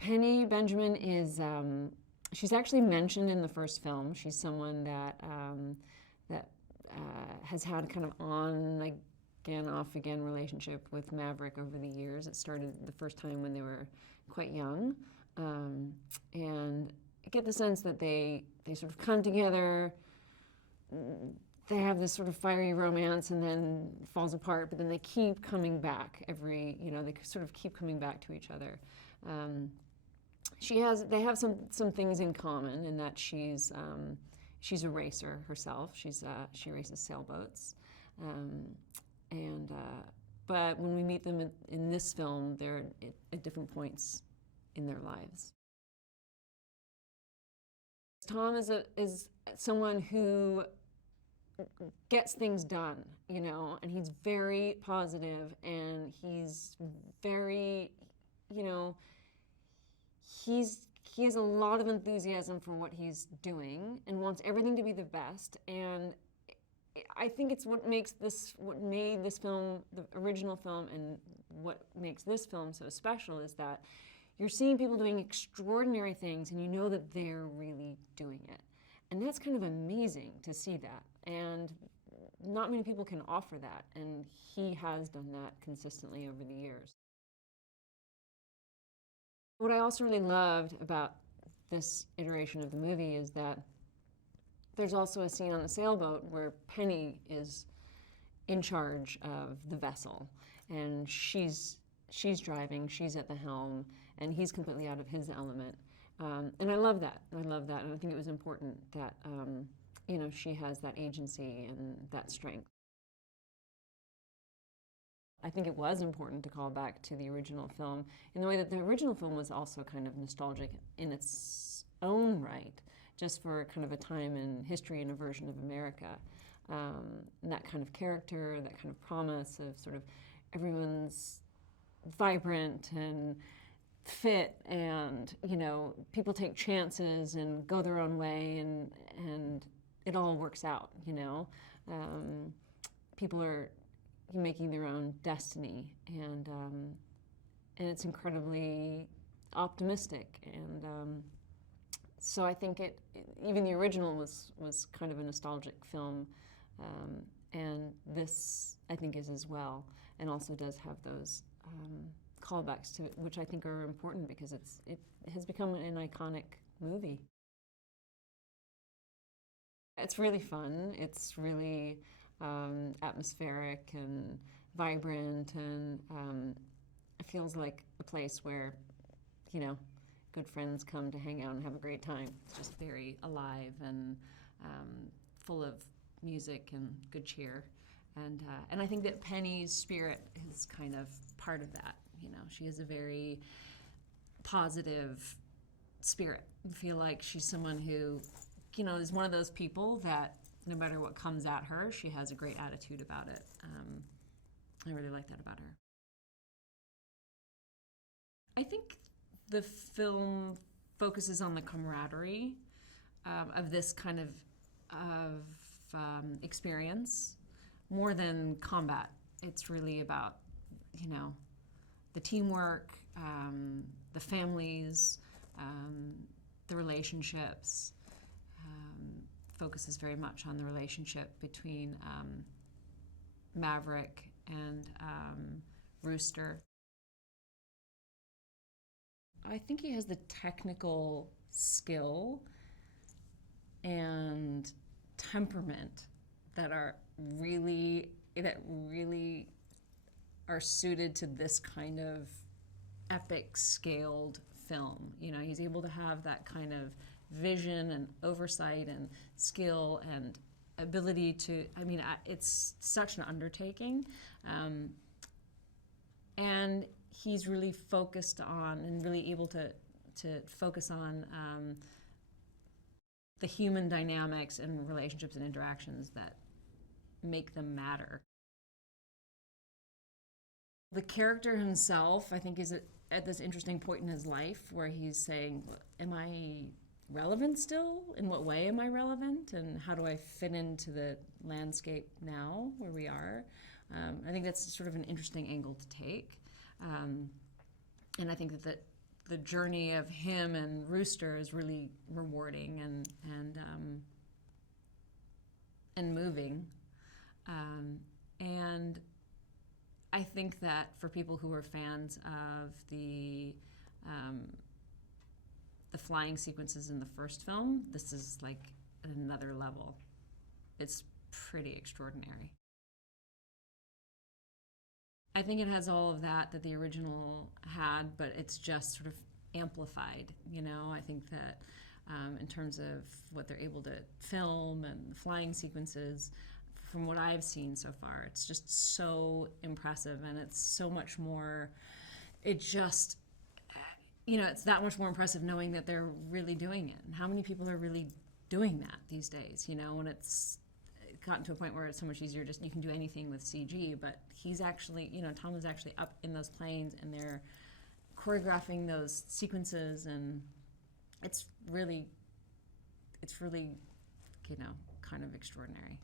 Penny Benjamin is, she's actually mentioned in the first film. She's someone that has had kind of on again, off again relationship with Maverick over the years. It started the first time when they were quite young. And I get the sense that they sort of come together, they have this sort of fiery romance and then falls apart, but then they keep coming back they sort of keep coming back to each other. They have some things in common in that she's a racer herself. She races sailboats. But when we meet them in this film, they're at different points in their lives. Tom is someone who gets things done, and he's very positive, and he's very, he has a lot of enthusiasm for what he's doing and wants everything to be the best. And I think it's what made this film, the original film, and what makes this film so special is that you're seeing people doing extraordinary things and you know that they're really doing it. And that's kind of amazing to see that. And not many people can offer that, and he has done that consistently over the years. What I also really loved about this iteration of the movie is that there's also a scene on the sailboat where Penny is in charge of the vessel, and she's driving, she's at the helm, and he's completely out of his element. And I love that. And I think it was important that she has that agency and that strength. I think it was important to call back to the original film in the way that the original film was also kind of nostalgic in its own right, just for kind of a time in history and a version of America. And that kind of character, that kind of promise of sort of everyone's vibrant and fit, and people take chances and go their own way, and it all works out. People are making their own destiny, and it's incredibly optimistic. And so I think even the original was kind of a nostalgic film, and this I think is as well, and also does have those callbacks to it, which I think are important because it has become an iconic movie. It's really fun. It's really atmospheric and vibrant, and it feels like a place where, good friends come to hang out and have a great time. It's just very alive and full of music and good cheer. And I think that Penny's spirit is kind of part of that. She has a very positive spirit. I feel like she's someone who, is one of those people that no matter what comes at her, she has a great attitude about it. I really like that about her. I think the film focuses on the camaraderie of this kind of experience more than combat. It's really about, the teamwork, the families, the relationships. Focuses very much on the relationship between Maverick and Rooster. I think he has the technical skill and temperament that really are suited to this kind of epic scaled film. He's able to have that kind of vision and oversight and skill and ability to, it's such an undertaking. And he's really focused on and really able to focus on the human dynamics and relationships and interactions that make them matter. The character himself, I think, is at this interesting point in his life where he's saying, am I relevant still? In what way am I relevant? And how do I fit into the landscape now where we are? I think that's sort of an interesting angle to take. And I think that the journey of him and Rooster is really rewarding and moving. And I think that for people who are fans of the flying sequences in the first film, this is like another level. It's pretty extraordinary. I think it has all of that the original had, but it's just sort of amplified, you know? I think that in terms of what they're able to film and the flying sequences, from what I've seen so far, it's just so impressive, and it's so much more, it just, you know, it's that much more impressive knowing that they're really doing it. And how many people are really doing that these days, you know? And it's gotten to a point where it's so much easier, just you can do anything with CG, but he's actually, you know, Tom is actually up in those planes and they're choreographing those sequences, and it's really, you know, kind of extraordinary.